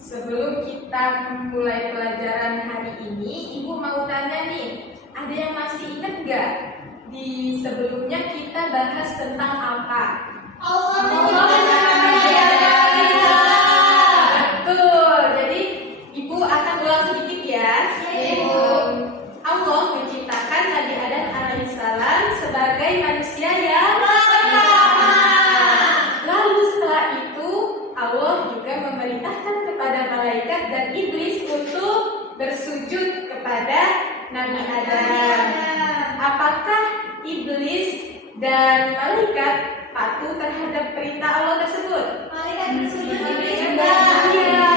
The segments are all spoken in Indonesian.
Sebelum kita mulai pelajaran hari ini, Ibu mau tanya nih, ada yang masih ingat nggak? Di sebelumnya kita bahas tentang apa? Allah. Betul, jadi Ibu akan ulang sedikit ya. Allah menciptakan Nabi Adam alaihissalam sebagai manusia yang pertama. Lalu setelah itu Allah juga memerintahkan kepada malaikat dan iblis untuk bersujud kepada Nabi Adam. Apakah iblis dan malaikat patuh terhadap perintah Allah tersebut? Malaikat bersujud, iblis Iya.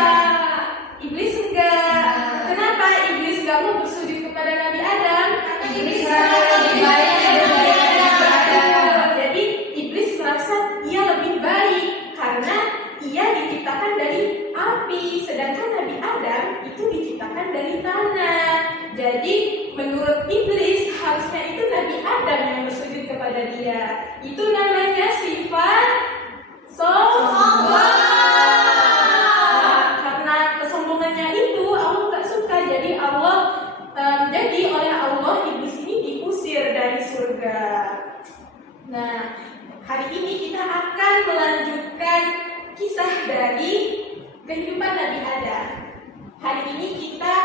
Iblis enggak. Kenapa iblis enggak mau bersujud kepada Nabi Adam? Karena iblis lebih baik daripada Nabi Adam. Jadi iblis merasa ia lebih baik karena ia diciptakan dari api, sedangkan Nabi Adam itu diciptakan dari tanah. Jadi menurut iblis harusnya itu Nabi Adam yang bersujud kepada dia. Itu namanya sifat sombong. Karena kesombongannya itu Allah nggak suka. Jadi oleh Allah iblis ini diusir dari surga. Nah, hari ini kita akan melanjutkan kisah dari kehidupan Nabi Adam. Hari ini kita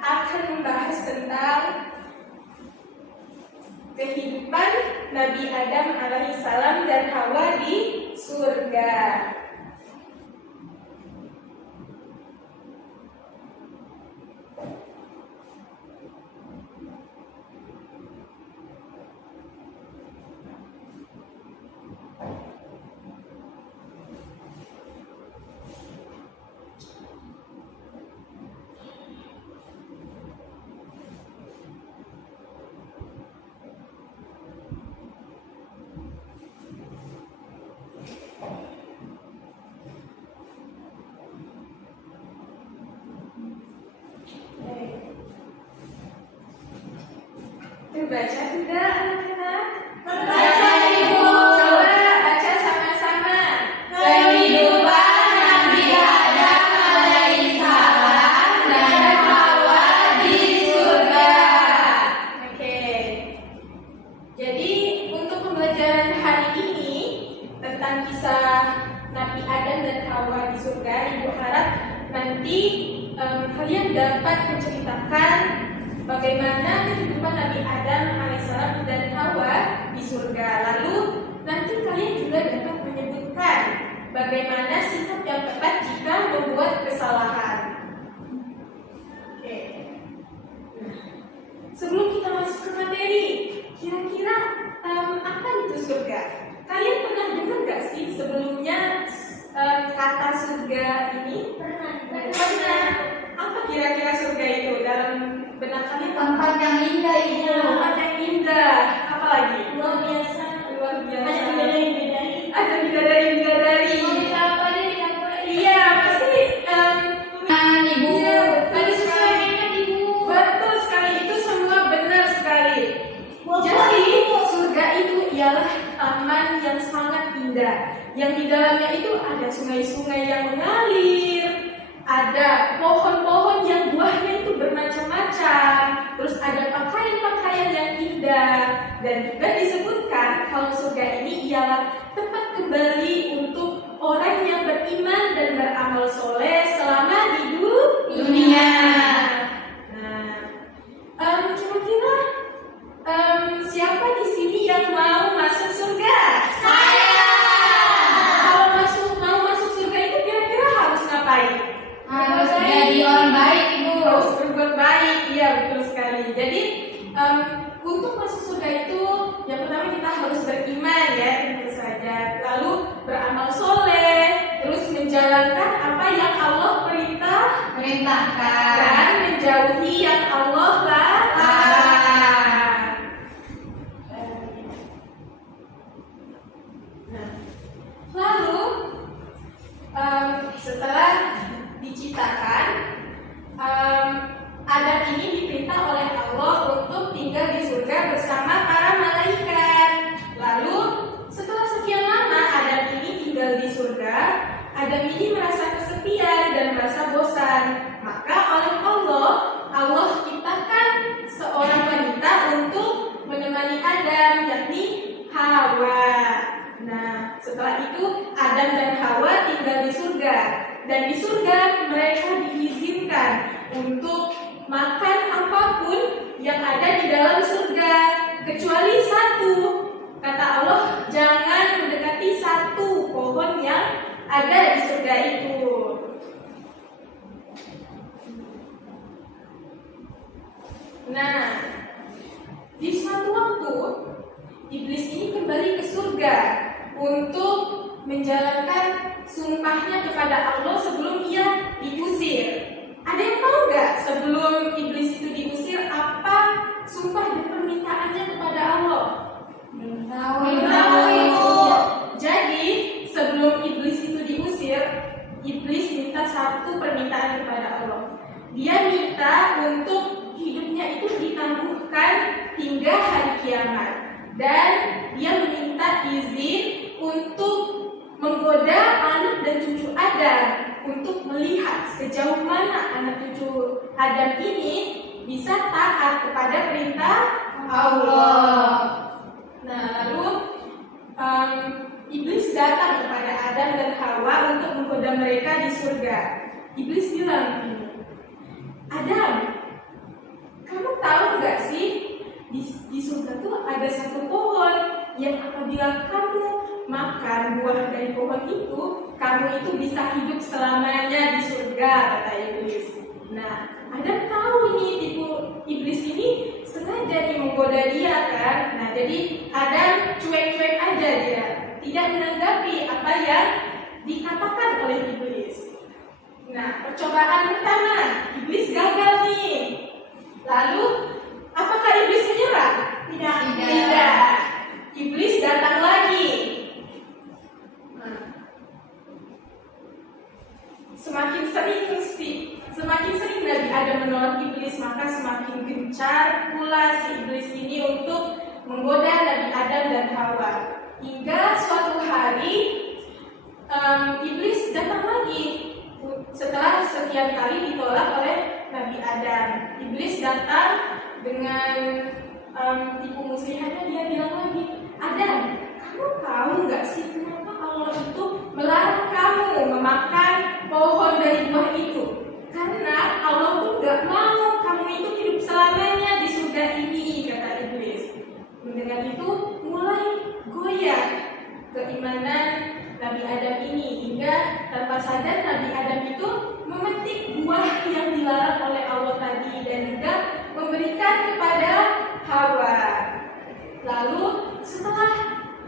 akan membahas tentang kehidupan Nabi Adam alaihissalam dan Hawa di surga. Terbaca tidak anak-anak? Terbaca, Ibu. Coba baca sama-sama. Kehidupan Nabi Adam alaihissalam dan Hawa di surga. Oke. Jadi untuk pembelajaran hari ini tentang kisah Nabi Adam dan Hawa di surga, Ibu harap nanti kalian dapat menceritakan bagaimana kehidupan Nabi Adam alaihissalam dan Hawa di surga. Lalu nanti kalian juga dapat menyebutkan bagaimana sikap yang tepat jika membuat kesalahan. Oke. Sebelum kita masuk ke materi, kira-kira apa itu surga? Kalian pernah dengar nggak sih sebelumnya kata surga ini? Pernah. Apa kira-kira surga itu dalam benak kalian? Tempat yang indah, Ibu. Tempat yang indah. Apa lagi? Luar biasa. Luar biasa. Ada bidadari. Ada bidadari. Iya, pasti. Ibu. Iya, betul Sesuai sekali. dengan Ibu. Betul sekali, itu semua benar sekali. Wah, Jadi Ibu. surga itu ialah taman yang sangat indah. Yang di dalamnya itu ada sungai-sungai yang mengalir, ada pohon-pohon yang buahnya itu bermacam-macam, terus ada pakaian-pakaian yang indah, dan juga disebutkan kalau surga ini ialah tempat kembali untuk orang yang beriman dan beramal soleh selama di dunia. Nah, kira-kira siapa di sini yang mau masuk surga? Saya. Kalau mau masuk surga itu kira-kira harus ngapain? Harus jadi orang baik, Ibu. Harus berbuat baik, iya betul sekali. Jadi untuk masuk surga itu yang pertama kita harus beriman ya, tentu saja. Lalu beramal soleh, terus menjalankan apa yang Allah Perintahkan. dan menjauhi yang Allah larang. Nah, lalu setelah diciptakan, Adam ini diperintah oleh Allah untuk tinggal di surga bersama para malaikat. Lalu setelah sekian lama Adam ini tinggal di surga, Adam ini merasa kesepian dan merasa bosan. Maka oleh Allah ciptakan seorang wanita untuk menemani Adam, yakni Hawa. Nah, setelah itu Adam dan Hawa tinggal di surga. Dan di surga mereka diizinkan untuk makan apapun yang ada di dalam surga, kecuali satu. Kata Allah, jangan mendekati satu pohon yang ada di surga itu. Nah, di suatu waktu iblis ini kembali ke surga untuk menjalankan sumpahnya kepada Allah sebelum ia diusir. Ada yang tahu nggak sebelum iblis itu diusir apa sumpah dan permintaannya kepada Allah? Belum tahu. Ya. Jadi sebelum iblis itu diusir, iblis minta satu permintaan kepada Allah. Dia minta untuk hidupnya itu ditangguhkan hingga hari kiamat, dan dia meminta izin untuk menggoda anak dan cucu Adam untuk melihat sejauh mana anak cucu Adam ini bisa taat kepada perintah Allah. Nah, lalu iblis datang kepada Adam dan Hawa untuk menggoda mereka di surga. Iblis bilang begini, Adam, kamu tahu nggak sih di surga tuh ada satu pohon yang apabila kamu makan buah dari pohon itu, kamu itu bisa hidup selamanya di surga, kata iblis. Nah, Adam tahu ini tipu iblis ini sengaja menggoda dia kan. Nah, jadi Adam cuek-cuek aja dia, tidak menanggapi apa yang dikatakan oleh iblis. Nah, percobaan pertama, iblis gagal nih. Lalu, apakah iblis menyerah? Tidak. Iblis datang lagi. Semakin sering Nabi Adam menolak iblis, maka semakin gencar pula si iblis ini untuk menggoda Nabi Adam dan Hawa. Hingga suatu hari iblis datang lagi setelah sekian kali ditolak oleh Nabi Adam. Iblis datang dengan tipu muslihatnya, dia bilang lagi, Adam, kamu tahu nggak sih kenapa Allah itu melarang kamu memakan pohon dari buah itu? Karena Allah tuh nggak mau kamu itu hidup selamanya di surga ini, kata iblis. Mendengar itu mulai goyah keimanan Nabi Adam ini, hingga tanpa sadar Nabi Adam itu memetik buah yang dilarang oleh Allah tadi dan juga memberikan kepada Hawa. Lalu setelah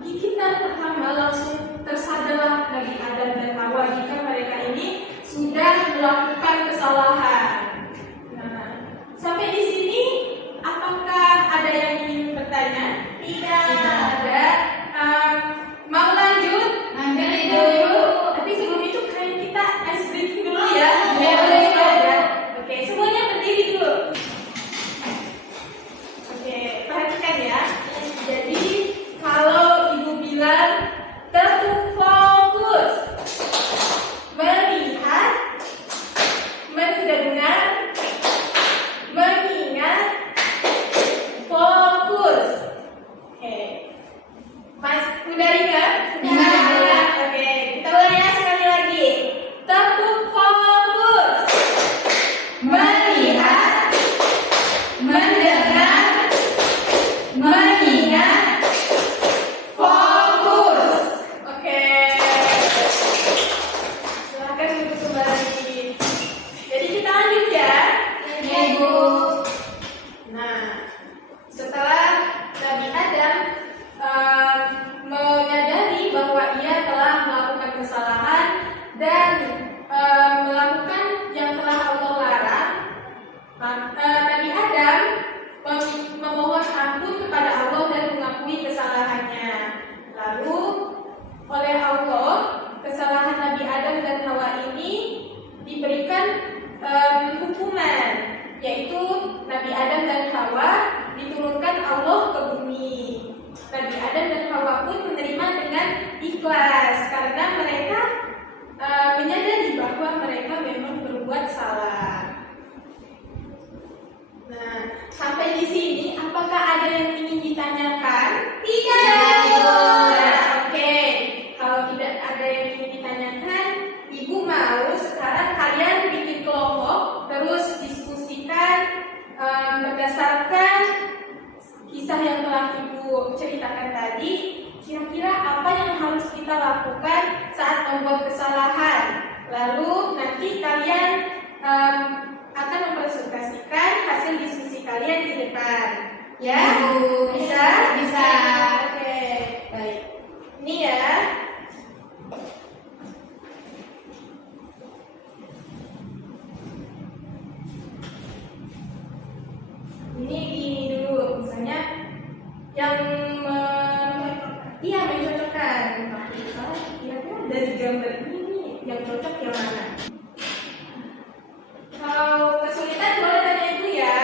gigitan pertama langsung tersadarlah Nabi Adam dan Hawa jika mereka ini sudah melakukan kesalahan. Nah, sampai di sini apakah ada yang ingin bertanya? Tidak ada. Mau lanjut? Lanjut dulu. Tapi sebelum itu kayak kita ice breaking dulu ya. Ya, boleh. Oke, semuanya berdiri dulu. Oke, perhatikan ya. Jadi kalau ibu bilang terfokus, melihat, mendengar, mengingat, fokus. Oke, Mas, udah ingat? Sudah. Oke, kita ulang ya sekali lagi. Tekuk fokus, melihat, mendengar, mengingat, fokus. Oke, silakan duduk kembali. Jadi kita lanjut ya. Ya, Ibu. Nah, setelah Nabi Adam menyadari bahwa ia telah melakukan kesalahan dan melakukan yang telah Allah larang, Nabi Adam memohon ampun kepada Allah dan mengakui kesalahannya. Lalu oleh Allah, kesalahan Nabi Adam dan Hawa ini diberikan hukuman, yaitu Nabi Adam dan Hawa diturunkan Allah ke bumi. Nabi Adam dan Hawa pun menerima dengan ikhlas karena mereka menyadari bahwa mereka memang berbuat salah. ceritakan tadi, kira-kira apa yang harus kita lakukan saat membuat kesalahan. Lalu nanti kalian akan mempresentasikan hasil diskusi kalian di depan. Ya, bisa? Bisa. Oke, baik. Ini ya. Ini gini dulu, misalnya yang mencocokkan. Kira-kira dari gambar ini yang cocok yang mana? Kalau kesulitan boleh tanya itu ya.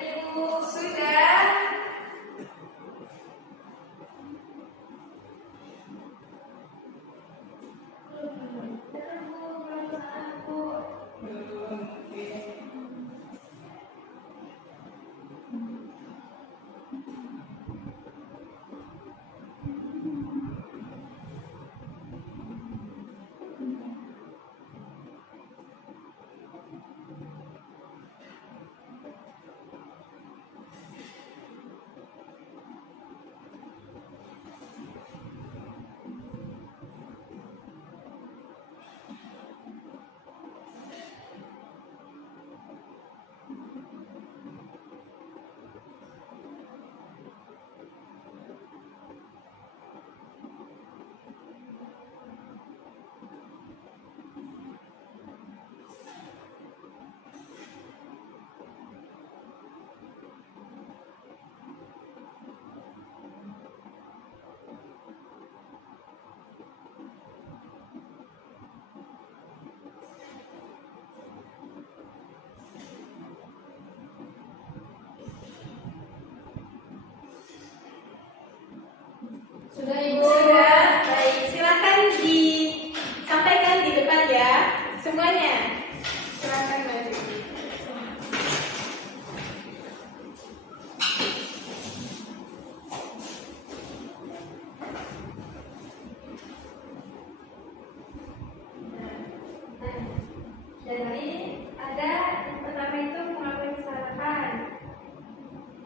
Ibu sudah. Sudah Ibu? Sudah. Baik, silakan disampaikan di depan ya. Semuanya. Silakan maju. Dan hari ini ada pertama itu mengakui kesalahan.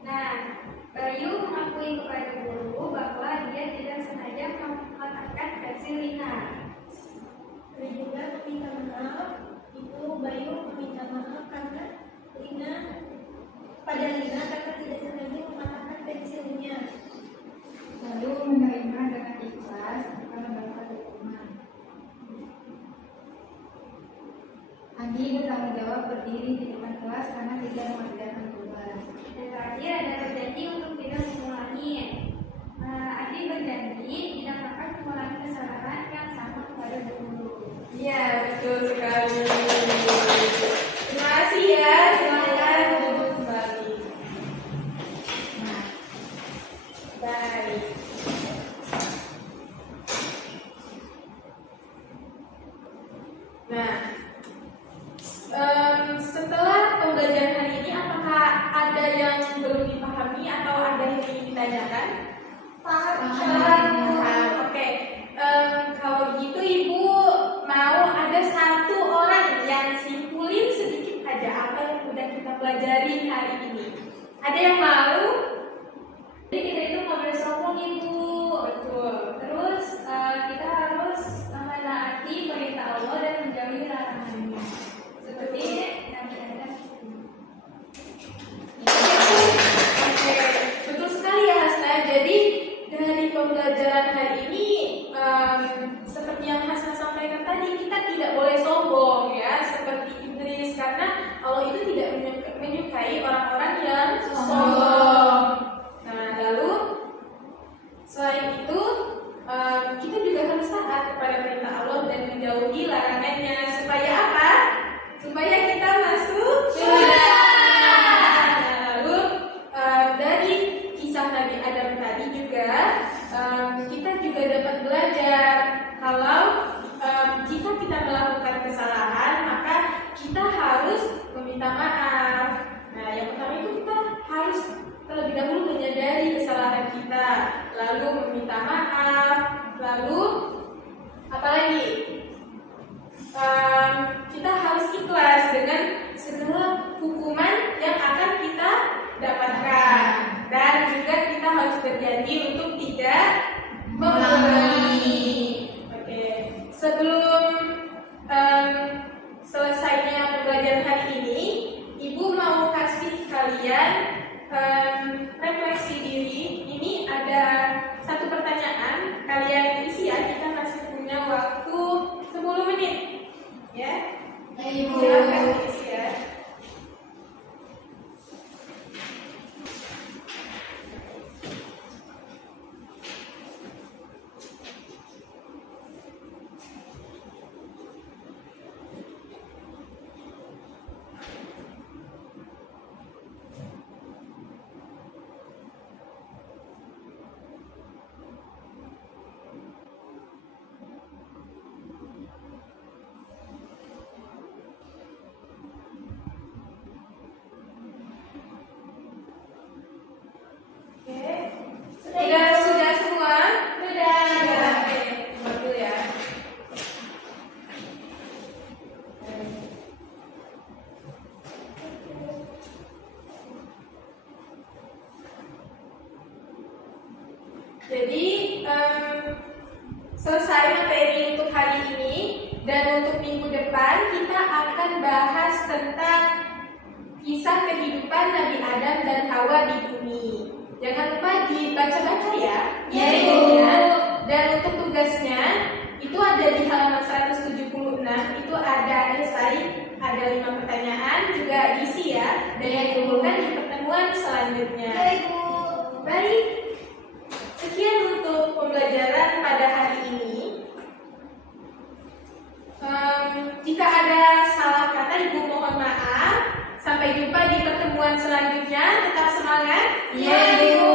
Nah, Bayu mengakui kepada guru bahwa dia tidak sengaja mengatakan versi Lina. Bayu juga meminta maaf. Ibu Bayu meminta maaf karena Lina karena tidak sengaja mengatakan pensilnya. Lalu menerima dengan ikhlas karena mendapat hukuman. Andi bertanggung jawab berdiri di depan kelas karena tidak mengerjakan tugas. Dan terakhir ada berjanji untuk tidak mengulangi. Andi berjanji tidak akan mengulangi kesalahan yang sama kepada guru. Iya, betul sekali. Terima kasih ya. Silakan duduk kembali. Baik. Nah, setelah pembelajaran hari ini, apakah ada yang belum dipahami atau ada yang ingin ditanyakan? Paham. Oke. Kalau gitu Ibu mau ada satu orang yang simpulin sedikit aja apa yang udah kita pelajari hari ini. Ada yang mau? Jadi kita itu nggak boleh sombong Ibu. Betul. Terus kita harus menaati perintah Allah dan menjauhi larangannya. Seperti yang ada. Oke, betul sekali ya Hasna. Jadi dari pembelajaran hari ini seperti yang Hasna sampaikan tadi, kita tidak boleh sombong ya, seperti iblis, karena Allah itu tidak menyukai orang-orang yang sombong. Nah, lalu selain itu kita juga harus taat kepada perintah Allah dan menjauhi larangannya. Supaya apa? Supaya kita masuk surga. Lalu dari kisah Nabi Adam tadi juga kita juga dapat belajar kalau jika kita melakukan kesalahan maka kita harus meminta maaf. Nah, yang pertama itu kita lalu meminta maaf, lalu apa lagi? Kita harus ikhlas dengan segala hukuman yang akan kita dapatkan, dan juga kita harus berjanji untuk tidak mengulangi. Oke, sebelum selesainya pembelajaran hari ini, Ibu mau kasih kalian refleksi diri. Ini ada satu pertanyaan, kalian isi ya. Kita masih punya waktu 10 menit, ya. Ibu. Silakan isi ya. Sudah semua? Sudah. Oke, betul ya. Jadi selesai materi untuk hari ini, dan untuk minggu depan kita akan bahas tentang kisah kehidupan Nabi Adam dan Hawa di bumi. Jangan lupa dibaca-baca ya. Ya, Ibu. Dan untuk tugasnya itu ada di halaman 176. Itu ada esai, ada 5 pertanyaan, juga isi ya. Dan yang dikumpulkan di pertemuan selanjutnya. Ya, Ibu. Baik. Sekian untuk pembelajaran pada hari ini. Jika ada salah kata, Ibu mohon maaf. Sampai jumpa di pertemuan selanjutnya. Tetap semangat. Iya, Ibu.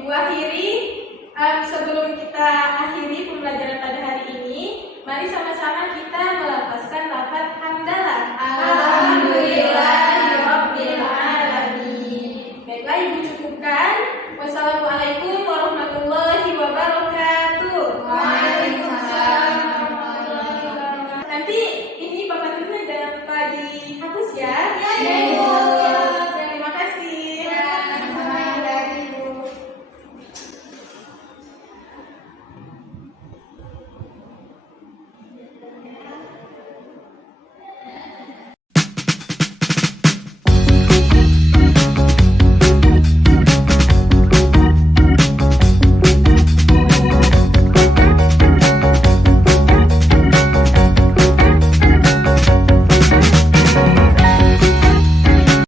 Ibu akhiri. Sebelum kita akhiri pembelajaran pada hari ini, mari sama-sama kita melafazkan lafaz